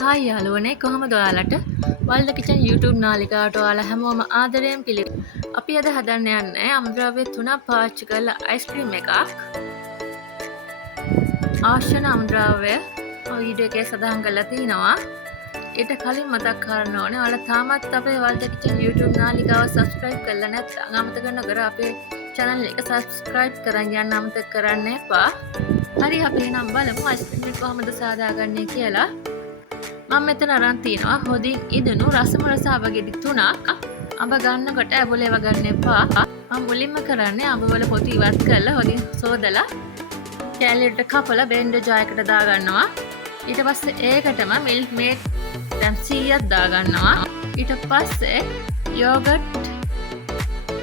Hi යාළුවනේ කොහොමද ඔයාලට වල්ද කිචන් YouTube නාලිකාවට ඔයාලා හැමෝම ආදරයෙන් අපි අද හදන්න යන්නේ අමුද්‍රව්‍ය 3ක් පාවිච්චි කරලා අයිස්ක්‍රීම් එකක්. අවශ්‍ය අමුද්‍රව්‍ය වීඩියෝ එකේ සඳහන් කරලා තිනවා. ඊට කලින් මතක් කරන්න ඕනේ ඔයාලා තාමත් අපේ වල්ද කිචන් YouTube නාලිකාව subscribe කරලා නැත්නම් අමතක නොකර අපේ channel එක subscribe කරන් යන්න අමතක කරන්න එපා. හරි අපි නම් බලමු අයිස්ක්‍රීම් එක කොහොමද සාදාගන්නේ කියලා. මම මෙතන අරන් තියනවා හොදින් ඉදුණු රසම රසාව ගෙඩි 3ක්. අඹ ගන්නකොට ඇබුලේව ගන්න එපා. මම මුලින්ම කරන්නේ අඹ වල පොතු ඉවත් කරලා හොදින් සෝදලා කැලරිට කපලා බ්ලෙන්ඩර් ජාර් එකට දා ගන්නවා. ඊට පස්සේ ඒකටම මිල්ක් මේඩ් ග්‍රෑම් 100ක් දා ගන්නවා. ඊට පස්සේ යෝගට්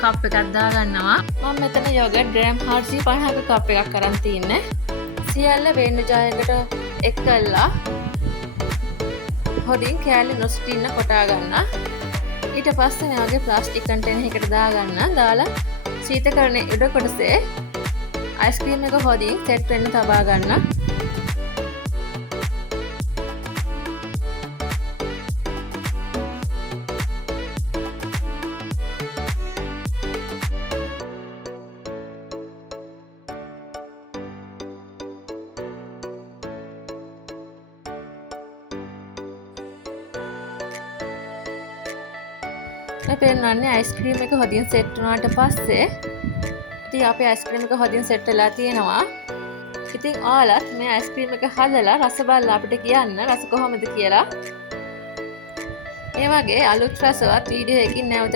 කප් එකක් දා ගන්නවා. මම මෙතන යෝගට් ග්‍රෑම් 450ක කප් එකක් අරන් තින්නේ. සියල්ල බ්ලෙන්ඩර් ජාර් එකට එක්කලා හොදින් කෑලි නොස්ටින්න කොටා ගන්න. ඊට පස්සේ මේ වගේ ප්ලාස්ටික් කන්ටේනර් එකකට දාගන්න. දාලා සීතකරණයේ උඩ කොටසේ අයිස්ක්‍රීම් එක හොදින් සෙට් වෙන්න තබා ගන්න. මේ පෙන්නන්නේ අයිස්ක්‍රීම් එක හොදින් සෙට් වුණාට පස්සේ ඉතින් අපේ අයිස්ක්‍රීම් එක හොදින් සෙට් වෙලා තියෙනවා. ඉතින් ඔයාලත් මේ අයිස්ක්‍රීම් එක හදලා රස බලලා අපිට කියන්න රස කොහොමද කියලා. මේ වගේ අලුත් රසවත් වීඩියෝ එකකින් නැවත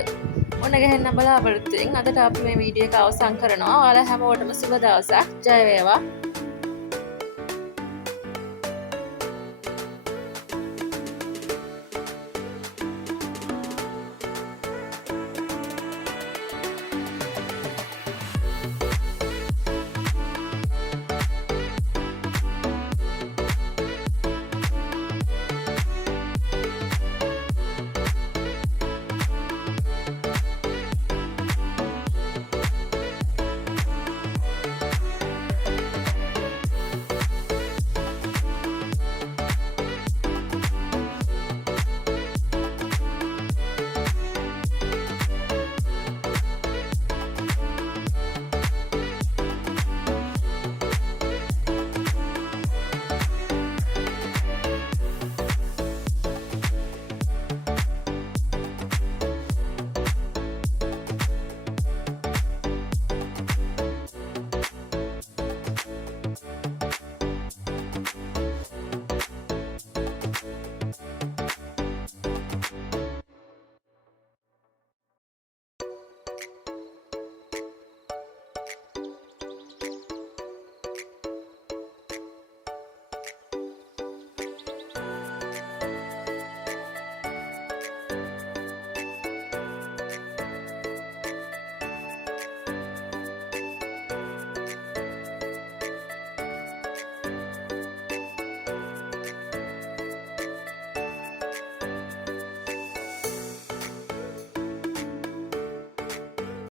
ඔන්න ගහන්න බලාපොරොත්තු වෙමින් අදට අපි මේ වීඩියෝ එක අවසන් කරනවා. ඔයාලා හැමෝටම සුබ දවසක්. ජය වේවා.